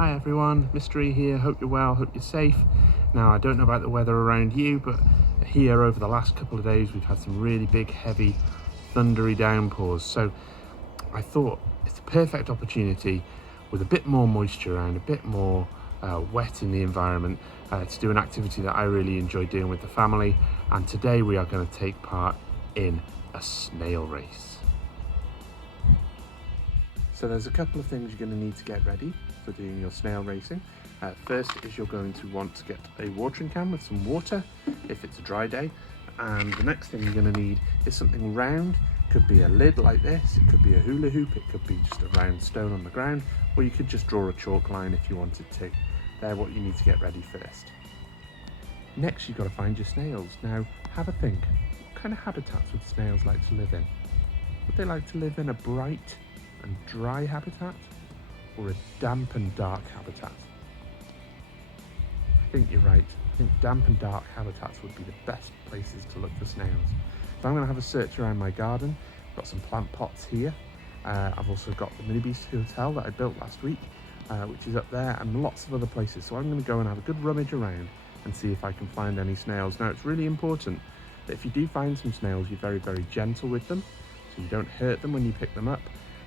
Hi everyone, Mystery here, hope you're well, hope you're safe. Now I don't know about the weather around you, but here over the last couple of days we've had some really big, heavy, thundery downpours. So I thought it's a perfect opportunity with a bit more moisture around, a bit more wet in the environment to do an activity that I really enjoy doing with the family. And today we are going to take part in a snail race. So there's a couple of things you're going to need to get ready for doing your snail racing. First is you're going to want to get a watering can with some water if it's a dry day, and the next thing you're going to need is something round. Could be a lid like this, it could be a hula hoop, it could be just a round stone on the ground, or you could just draw a chalk line if you wanted to. They're what you need to get ready first. Next you've got to find your snails. Now have a think, what kind of habitats would snails like to live in? Would they like to live in a bright and dry habitat, or a damp and dark habitat? I think you're right. I think damp and dark habitats would be the best places to look for snails. So I'm going to have a search around my garden. I've got some plant pots here. I've also got the Mini Beast Hotel that I built last week, which is up there, and lots of other places. So I'm going to go and have a good rummage around and see if I can find any snails. Now it's really important that if you do find some snails, you're very, very gentle with them, so you don't hurt them when you pick them up,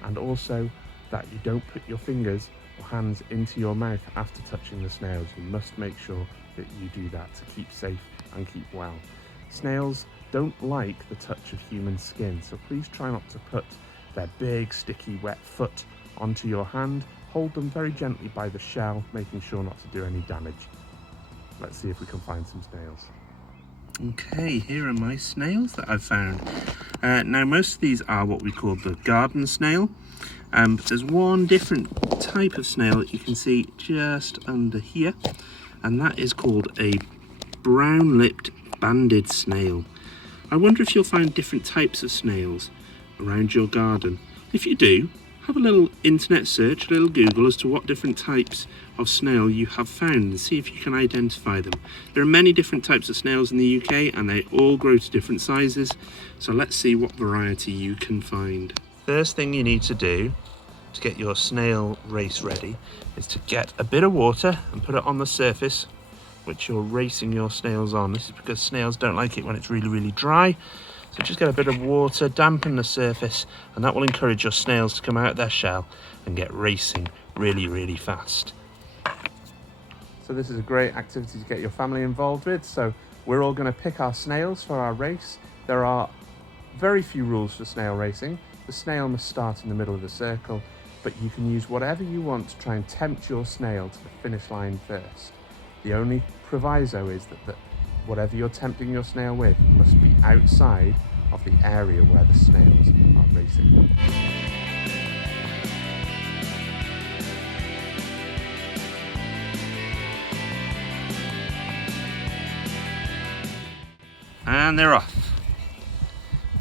and also that you don't put your fingers or hands into your mouth after touching the snails. You must make sure that you do that to keep safe and keep well. Snails don't like the touch of human skin, so please try not to put their big, sticky, wet foot onto your hand. Hold them very gently by the shell, making sure not to do any damage. Let's see if we can find some snails. Okay, here are my snails that I've found. Now most of these are what we call the garden snail, but there's one different type of snail that you can see just under here, and that is called a brown-lipped banded snail. I wonder if you'll find different types of snails around your garden. If you do, have a little internet search, a little Google as to what different types of snail you have found and see if you can identify them. There are many different types of snails in the UK and they all grow to different sizes, so let's see what variety you can find. First thing you need to do to get your snail race ready is to get a bit of water and put it on the surface which you're racing your snails on. This is because snails don't like it when it's really, really dry. So just get a bit of water, dampen the surface, and that will encourage your snails to come out of their shell and get racing really, really fast. So this is a great activity to get your family involved with. So we're all going to pick our snails for our race. There are very few rules for snail racing. The snail must start in the middle of the circle, but you can use whatever you want to try and tempt your snail to the finish line first. The only proviso is that whatever you're tempting your snail with must be outside of the area where the snails are racing. And they're off.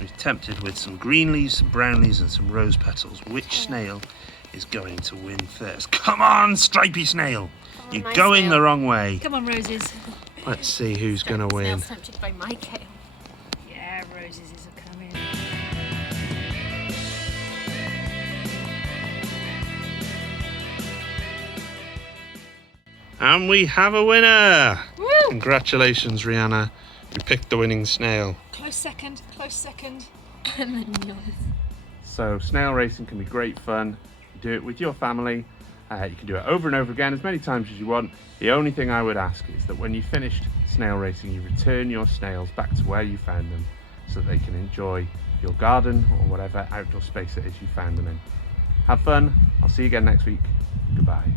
We've tempted with some green leaves, some brown leaves and some rose petals. Which snail is going to win first? Come on, stripy snail! You're going the wrong way. Come on, Roses. Let's see who's going to win. Snail's tempted by my tail. Yeah, Roses is a coming. And we have a winner! Woo! Congratulations, Rihanna. You picked the winning snail. Close second, and then yours. So snail racing can be great fun. Do it with your family. You can do it over and over again, as many times as you want. The only thing I would ask is that when you finished snail racing, you return your snails back to where you found them so that they can enjoy your garden or whatever outdoor space it is you found them in. Have fun. I'll see you again next week. Goodbye.